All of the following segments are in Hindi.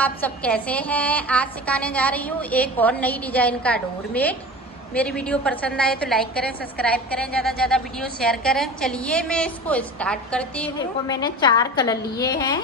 आप सब कैसे हैं। आज सिखाने जा रही हूँ एक और नई डिजाइन का डोरमेट। मेरी वीडियो पसंद आए तो लाइक करें, सब्सक्राइब करें, ज़्यादा से ज़्यादा वीडियो शेयर करें। चलिए मैं इसको स्टार्ट करती हूँ। देखो मैंने 4 कलर लिए हैं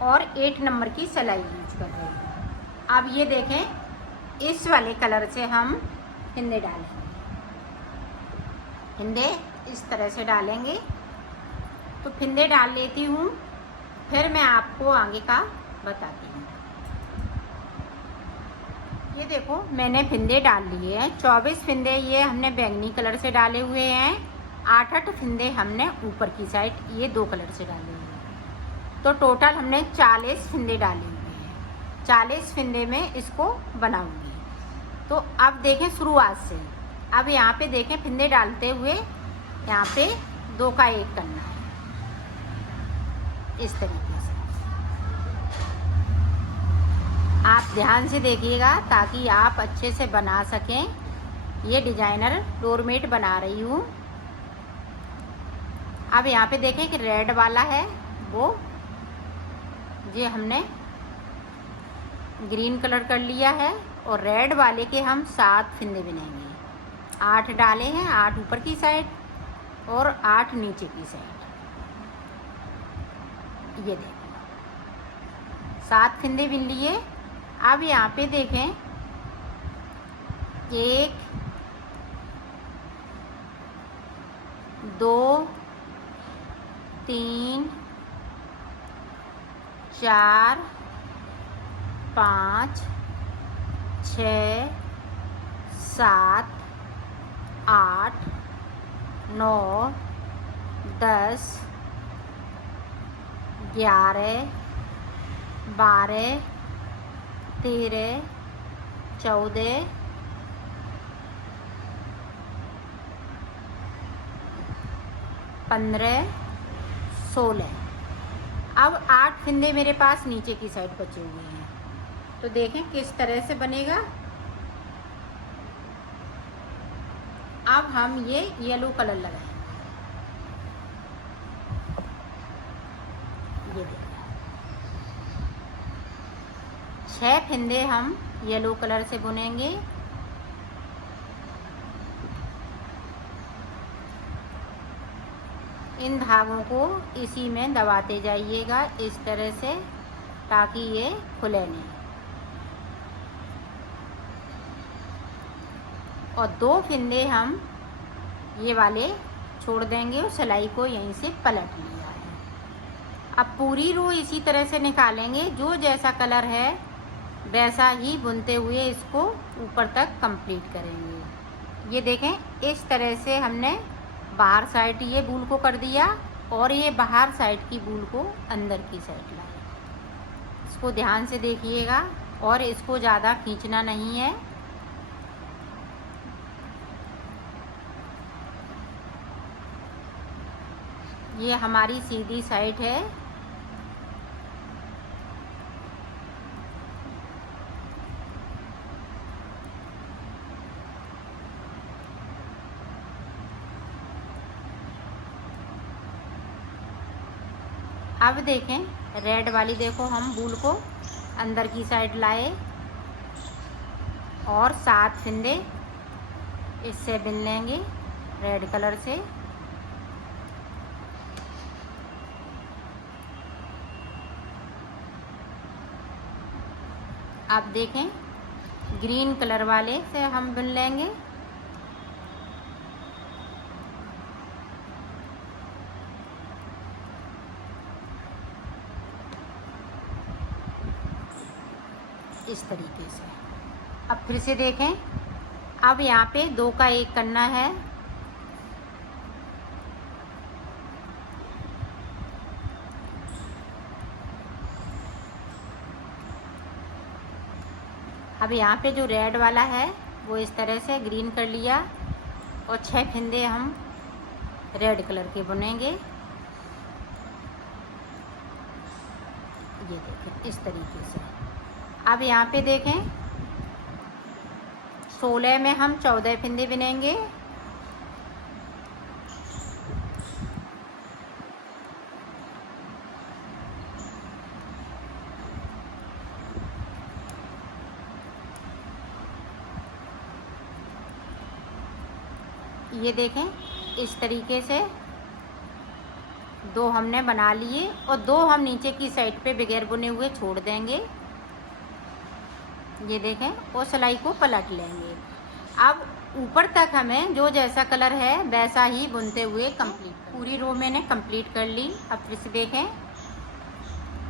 और 8 नंबर की सिलाई यूज कर रही हूँ। अब ये देखें, इस वाले कलर से हम हिंदे डालेंगे। हिंदे इस तरह से डालेंगे। तो फिंदे डाल लेती हूँ, फिर मैं आपको आगे का बताती हूँ। ये देखो मैंने फिंदे डाल लिए हैं। 24 फिंदे ये हमने बैंगनी कलर से डाले हुए हैं। 8 फिंदे हमने ऊपर की साइड ये 2 कलर से डाले हुए हैं। तो टोटल हमने 40 फिंदे डाले हुए हैं। 40 फिंदे में इसको बनाऊंगी। तो अब देखें शुरुआत से। अब यहाँ पे देखें फिंदे डालते हुए यहाँ पे 2 का 1 करना है इस तरीके से। आप ध्यान से देखिएगा ताकि आप अच्छे से बना सकें। ये डिजाइनर डोरमेट बना रही हूँ। अब यहाँ पे देखें कि रेड वाला है वो ये हमने ग्रीन कलर कर लिया है और रेड वाले के हम 7 फिंदे बनाएंगे। 8 डाले हैं, 8 ऊपर की साइड और 8 नीचे की साइड। ये देखें 7 फिंदे बिन लिए। अब यहाँ पे देखें 1 2 3 4 5 6 7 8 9 10 11 12 13 14 15 16। अब 8 फिंदे मेरे पास नीचे की साइड बचे हुए हैं। तो देखें किस तरह से बनेगा। अब हम ये येलो कलर लगाएंगे। ये देखें 6 फिंदे हम येलो कलर से बुनेंगे। इन धागों को इसी में दबाते जाइएगा इस तरह से ताकि ये खुले नहीं। और 2 फिंदे हम ये वाले छोड़ देंगे और सिलाई को यहीं से पलट लिया है। अब पूरी रो इसी तरह से निकालेंगे। जो जैसा कलर है वैसा ही बुनते हुए इसको ऊपर तक कंप्लीट करेंगे। ये देखें इस तरह से हमने बाहर साइड ये बूल को कर दिया और ये बाहर साइड की बूल को अंदर की साइड लाए। इसको ध्यान से देखिएगा और इसको ज़्यादा खींचना नहीं है। ये हमारी सीधी साइड है। अब देखें रेड वाली देखो हम बूल को अंदर की साइड लाए और 7 फिंदे इससे बिन लेंगे रेड कलर से। अब देखें ग्रीन कलर वाले से हम बुन लेंगे। इस तरीके से। अब फिर से देखें, अब यहाँ पे 2 का 1 करना है। अब यहाँ पे जो रेड वाला है वो इस तरह से ग्रीन कर लिया और 6 फिंदे हम रेड कलर के बुनेंगे। ये देखें इस तरीके से। अब यहाँ पे देखें 16 में हम 14 फिंदे बुनेंगे। ये देखें, इस तरीके से 2 हमने बना लिए और 2 हम नीचे की साइड पे बगैर बुने हुए छोड़ देंगे। ये देखें, और सिलाई को पलट लेंगे। अब ऊपर तक हमें जो जैसा कलर है वैसा ही बुनते हुए कंप्लीट। पूरी रो मैंने कंप्लीट कर ली। अब फिर से देखें,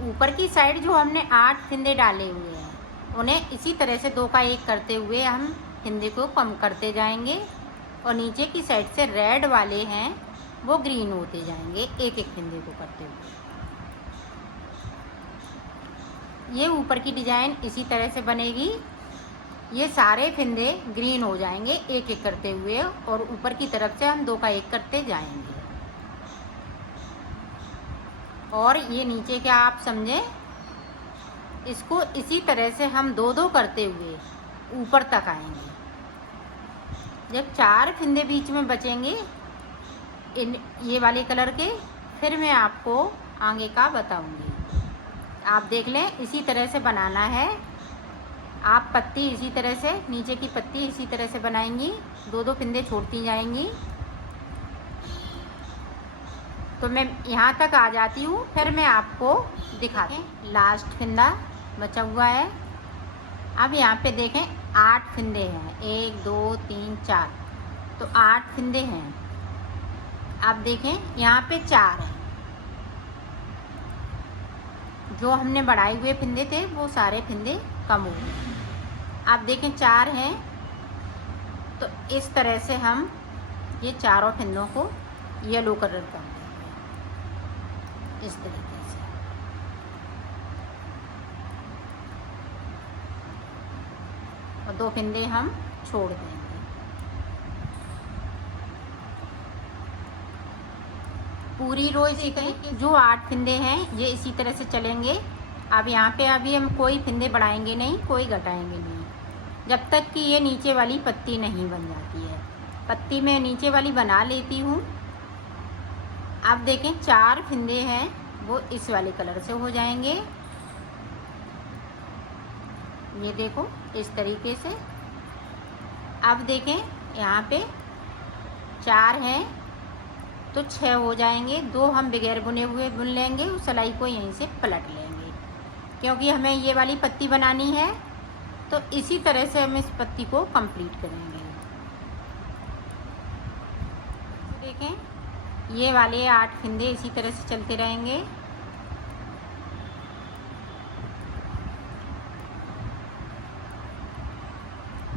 ऊपर की साइड जो हमने 8 फिंदे डाले हुए हैं उन्हें इसी तरह से 2 का 1 करते हुए हम फिंदे को कम करते जाएंगे और नीचे की साइड से रेड वाले हैं वो ग्रीन होते जाएंगे, एक एक फिंदे को करते हुए। ये ऊपर की डिजाइन इसी तरह से बनेगी। ये सारे फिंदे ग्रीन हो जाएंगे एक एक करते हुए और ऊपर की तरफ से हम 2 का 1 करते जाएंगे। और ये नीचे क्या आप समझें, इसको इसी तरह से हम 2-2 करते हुए ऊपर तक आएंगे। जब 4 फिंदे बीच में बचेंगे इन ये वाले कलर के, फिर मैं आपको आगे का बताऊंगी। आप देख लें, इसी तरह से बनाना है। आप पत्ती इसी तरह से, नीचे की पत्ती इसी तरह से बनाएंगी, 2-2 फिंदे छोड़ती जाएंगी। तो मैं यहाँ तक आ जाती हूँ, फिर मैं आपको दिखाती हूँ। लास्ट फिंदा बचा हुआ है। अब यहाँ पे देखें 8 फिंदे हैं, 1 2 3 4, तो 8 फिंदे हैं। आप देखें यहाँ पे 4 हैं। जो हमने बढ़ाए हुए फिंदे थे वो सारे फिंदे कम हो गए। आप देखें 4 हैं, तो इस तरह से हम ये चारों फिंदों को येलो कलर कर देंगे, इस तरीके से। और 2 फिंदे हम छोड़ देंगे। पूरी रो इसी तरीके, जो 8 फिंदे हैं ये इसी तरह से चलेंगे। अब यहाँ पे अभी हम कोई फिंदे बढ़ाएंगे नहीं, कोई घटाएंगे नहीं, जब तक कि ये नीचे वाली पत्ती नहीं बन जाती है। पत्ती मैं नीचे वाली बना लेती हूँ। अब देखें 4 फिंदे हैं वो इस वाले कलर से हो जाएंगे। ये देखो इस तरीके से। अब देखें यहाँ पे 4 हैं तो 6 हो जाएंगे। 2 हम बगैर बुने हुए बुन लेंगे, उस सिलाई को यहीं से पलट लेंगे, क्योंकि हमें ये वाली पत्ती बनानी है। तो इसी तरह से हम इस पत्ती को कंप्लीट करेंगे। देखें ये वाले 8 फिंदे इसी तरह से चलते रहेंगे।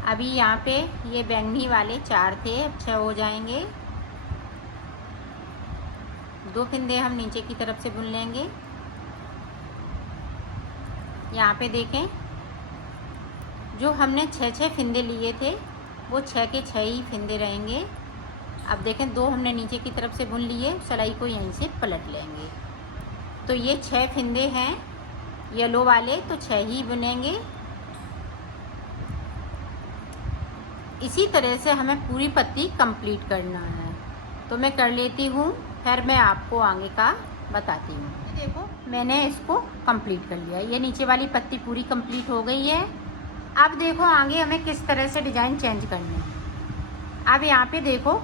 अभी यहाँ पे ये बैंगनी वाले 4 थे, अब 6 हो जाएंगे। 2 फिंदे हम नीचे की तरफ से बुन लेंगे। यहाँ पे देखें जो हमने 6 फिंदे लिए थे वो 6 के 6 ही फिंदे रहेंगे। अब देखें 2 हमने नीचे की तरफ से बुन लिए, सिलाई को यहीं से पलट लेंगे। तो ये 6 फिंदे हैं येलो वाले, तो 6 ही बुनेंगे। इसी तरह से हमें पूरी पत्ती कंप्लीट करना है। तो मैं कर लेती हूँ, फिर मैं आपको आगे का बताती हूँ। देखो मैंने इसको कंप्लीट कर लिया, ये नीचे वाली पत्ती पूरी कंप्लीट हो गई है। अब देखो आगे हमें किस तरह से डिज़ाइन चेंज करनी है। अब यहाँ पे देखो,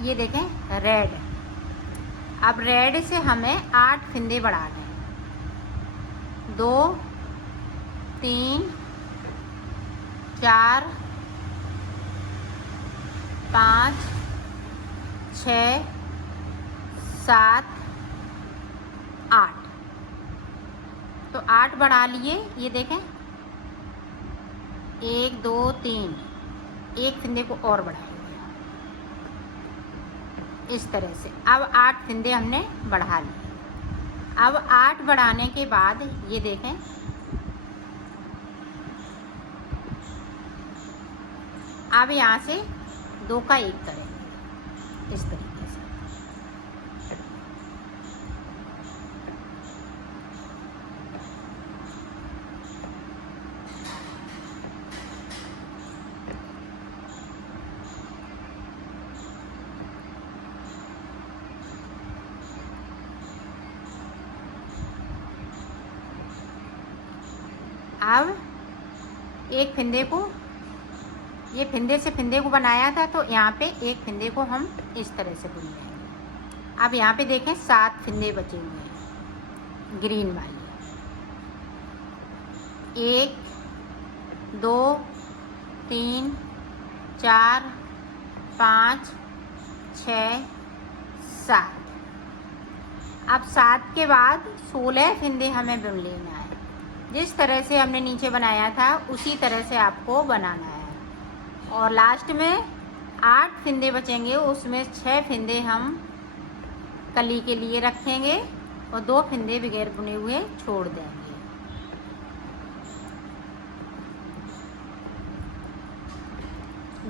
ये देखें रेड। अब रेड से हमें 8 फिंदे बढ़ाने हैं। 2 3 4 5 6 7 8, तो 8 बढ़ा लिए। ये देखें 1 2 3, एक फिंदे को और बढ़ाएंगे इस तरह से। अब 8 फिंदे हमने बढ़ा लिए। अब 8 बढ़ाने के बाद ये देखें अब यहाँ से 2 का 1 करेंगे इस तरीके से। अब एक फिंदे को ये फिंदे से फिंदे को बनाया था, तो यहाँ पे एक फिंदे को हम इस तरह से बुन लेंगे। अब यहाँ पे देखें 7 फिंदे बचे हुए हैं ग्रीन वाले। 1 2 3 4 5 6 7। अब 7 के बाद 16 फिंदे हमें बुन लेना है। जिस तरह से हमने नीचे बनाया था उसी तरह से आपको बनाना है। और लास्ट में 8 फिंदे बचेंगे, उसमें 6 फिंदे हम कली के लिए रखेंगे और 2 फिंदे बगैर बुने हुए छोड़ देंगे।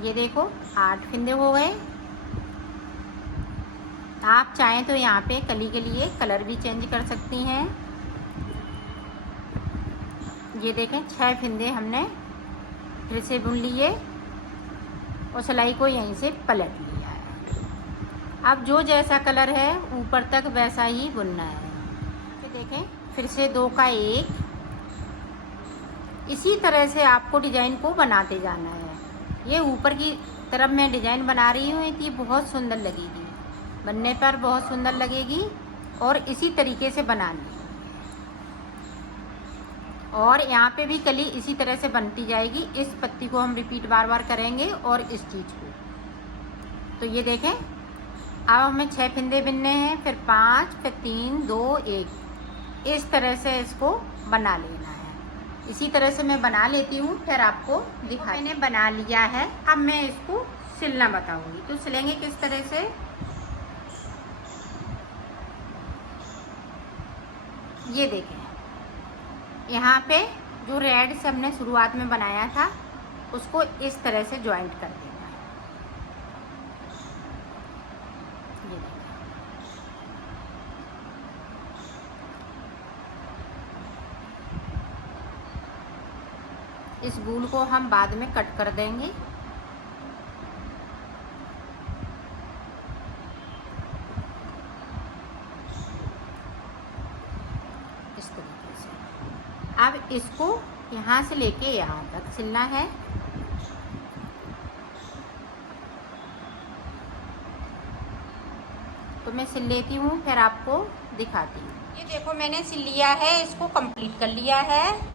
ये देखो 8 फिंदे हो गए। आप चाहें तो यहाँ पे कली के लिए कलर भी चेंज कर सकती हैं। ये देखें 6 फिंदे हमने फिर से बुन लिए और सिलाई को यहीं से पलट लिया है। अब जो जैसा कलर है ऊपर तक वैसा ही बुनना है। फिर देखें फिर से 2 का 1। इसी तरह से आपको डिजाइन को बनाते जाना है। ये ऊपर की तरफ मैं डिजाइन बना रही हूँ, ये बहुत सुंदर लगेगी, बनने पर बहुत सुंदर लगेगी। और इसी तरीके से बनानी, और यहाँ पे भी कली इसी तरह से बनती जाएगी। इस पत्ती को हम रिपीट बार बार करेंगे और इस चीज़ को। तो ये देखें अब हमें 6 फिंदे बिनने हैं, फिर 5, फिर 3 2 1। इस तरह से इसको बना लेना है। इसी तरह से मैं बना लेती हूँ, फिर आपको दिखा। मैंने बना लिया है, अब मैं इसको सिलना बताऊँगी। तो सिलेंगे किस तरह से, ये देखें यहाँ पे जो रेड से हमने शुरुआत में बनाया था उसको इस तरह से जॉइंट कर देना है। ये देखें इस बूल को हम बाद में कट कर देंगे। इस तरीके से अब इसको यहाँ से लेके यहाँ तक सिलना है। तो मैं सिल लेती हूँ, फिर आपको दिखाती हूँ। ये देखो मैंने सिल लिया है, इसको कंप्लीट कर लिया है।